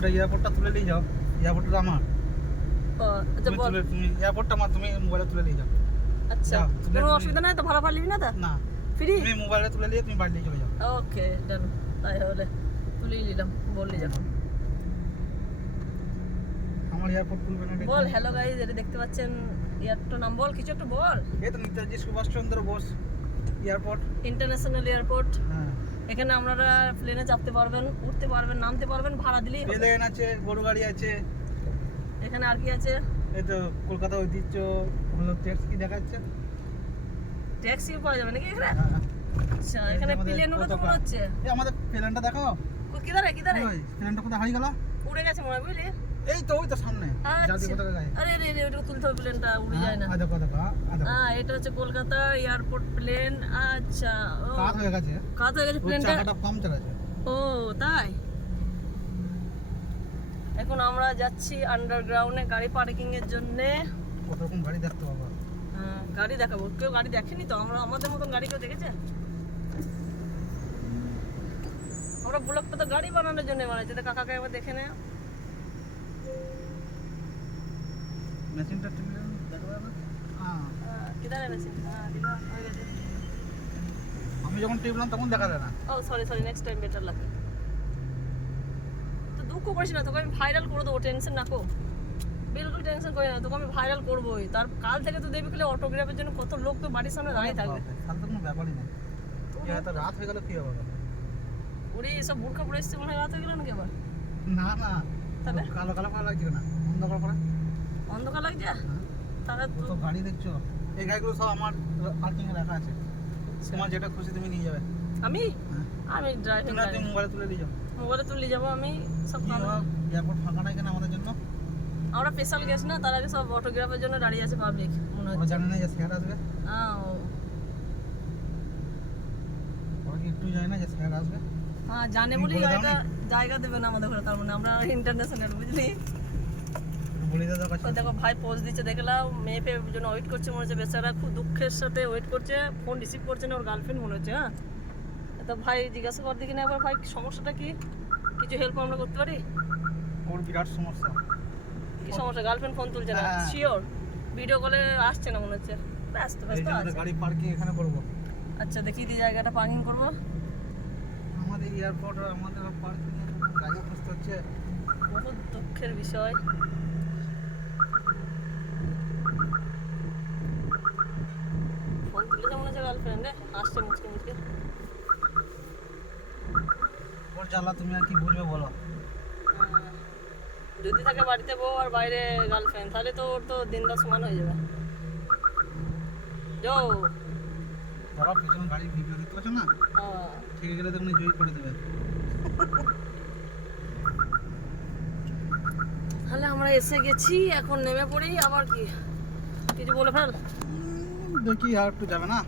ওটা এয়ারপোর্টটা তুলে নিয়ে যাও, এয়ারপোর্টটা আমার। ও আচ্ছা বল। তুমি এয়ারপোর্টটা আমার, তুমি মোবাইলে তুলে নিয়ে যাও। আচ্ছা যাও, তুলে কোনো নিয়ে অসুবিধা নাই তো, ভাড়া পারলিবি না তা? না, ফ্রি? তুমি মোবাইলে তুলে নিয়ে তুমি বাড়ি নিয়ে চলে যাও। ওকে ডান, তাই হলে তুলেই নিলাম, বললি যখন। আমার এয়ারপোর্ট তুলবে না। বল হ্যালো গাইস, এটা দেখতে পাচ্ছেন এয়ারপোর্টের নাম, বল কিছু একটা বল। এই তো Netaji Subhashchandra Bose airport, international airport. হ্যাঁ। এখানে আপনারা প্লেনে চাপতে পারবেন, উঠতে পারবেন, নামতে পারবেন, ভাড়া দিলেই হবে। প্লেন আছে, গরু গাড়ি আছে। এখানে আর কি আছে? এই তো কলকাতা ঐতিহ্য হলো ট্যাক্সি দেখাচ্ছে। ট্যাক্সি পাওয়া যাবে নাকি এখানে? হ্যাঁ। আচ্ছা এখানে প্লেন উঠে তো মনে হচ্ছে। এই আমাদের প্লেনটা দেখো। কিধারে কিধারে? ওই প্লেনটা কোথায় হারিয়ে গেল? উড়ে গেছে মনে হয়, বুঝলি? এই তো ওই তো সামনে জাতীয় আচ্ছা পতাকা গায়ে। আরে রে রে, ওটা তুলতে হবে, প্লেনটা উড়ে যায় না। দেখো দেখো, দেখো হ্যাঁ এটা হচ্ছে কলকাতা এয়ারপোর্ট প্লেন। আচ্ছা ও কাজ হয়ে গেছে। কাজ হয়ে গেছে ওর প্লেনটা। চাকাটা পাংচার আছে। ও তাই। এখন আমরা যাচ্ছি আন্ডারগ্রাউন্ডে গাড়ি পার্কিং এর জন্য। কত রকম গাড়ি দেখতে পাবো। গাড়ি দেখাবো, কেউ গাড়ি দেখেনি তো, আমরা আমাদের মতন গাড়ি কেউ দেখেছে? আমরা ব্লগটা তো গাড়ি বানানোর জন্য বানাইছি, তো কাকাকে একবার দেখে নে। মেশিনটা টিপলে দেখো না। হ্যাঁ, কিধারে মেশিন? হ্যাঁ দিবা হয়ে গেছে। আমি যখন টিপলাম তখন দেখা যায় না। Oh sorry sorry, next time better লাগে। তো দুঃখ করিস না, তোকে আমি ভাইরাল করে দেবো, টেনশন না কো, বিলকুল টেনশন করি না, তোকে আমি ভাইরাল করবোই। তার কাল থেকে তো দেখবি খেলে অটোগ্রাফের জন্য কত লোক তো বাড়ির সামনে দাঁড়িয়ে থাকবে। তাহলে তো কোনো ব্যাপারই নেই। এত রাত হয়ে গেল কি হবে? ওরে এসব বোরখা পরে এসছে মনে হয়, রাত হয়ে গেল নাকি আবার? না না, তাহলে কালো কালো করা লাগছে না, অন্ধকার করা। অন্ধকার লাগছে? তাহলে তো তো গাড়ি দেখছো, এই গাড়িগুলো সব আমার পার্কিং এ রাখা আছে। তোমার যেটা খুশি তুমি নিয়ে যাবে। আমি হ্যাঁ। আমি ড্রাইভিং তুমি মোবাইলে তুলে নিয়ে যাও। মোবাইলে তুলে যাবো আমি সব কি কাজ। হবে, এয়ারপোর্ট ফাঁকা নাই কেন আমাদের জন্য? আমরা স্পেশাল গেছি না, তার আগে সব অটোগ্রাফের জন্য দাঁড়িয়ে আছে পাবলিক মনে ওরা হচ্ছে। জানে না যে স্যার আসবে। ও ওরা কি একটু জানে না যে স্যার আসবে? হ্যাঁ জানে তুমি বলি বলে দাও জায়গা নি? জায়গা দেবে না আমাদের ঘরে, তার মানে আমরা ইন্টারন্যাশনাল, বুঝলি? বলে দাও কাছে। ওই দেখো ভাই পোজ দিচ্ছে, দেখলাম মেয়ে পেয়ে জন্য ওয়েট করছে মনে হচ্ছে, বেচারা খুব দুঃখের সাথে ওয়েট করছে, ফোন রিসিভ করছে না, ওর গার্লফ্রেন্ড মনে হচ্ছে। হ্যাঁ তো ভাই জিজ্ঞাসা কর দেখি না একবার, ভাই সমস্যাটা কি, কিছু হেল্প আমরা করতে পারি? ওর বিরাট সমস্যা। কি সমস্যা? গার্লফ্রেন্ড ফোন তুলছে না? হ্যাঁ। শিওর ভিডিও কলে আসছে না মনে হচ্ছে, ব্যস্ত এই ব্যস্ত যে আমাদের আছে। গাড়ি পার্কিং এখানে করব। আচ্ছা দেখি দি জায়গাটা পার্কিং করবো। আমাদের এয়ারপোর্ট আমাদের পার্কিং এর জায়গা খুঁজতে হচ্ছে। বহুত দুঃখের বিষয়। ফোন তুলেছে মনে হচ্ছে গার্লফ্রেন্ড, আসছে মুচকে মুচকে। ওর জ্বালা তুমি আর কি বুঝবে বলো? যদি থাকে বাড়িতে বউ আর বাইরে গার্লফ্রেন্ড, তাহলে তো ওর তো দিনটা সমান হয়ে যাবে। যো ধরো পিছনে গাড়ির ভিডিও দেখতে পাচ্ছ না, ঠিক গেলে তুমি জয় করে দেবে। তাহলে আমরা এসে গেছি, এখন নেমে পড়ি। আবার কি কিছু বলে ফেল। দেখি আর একটু যাবে না।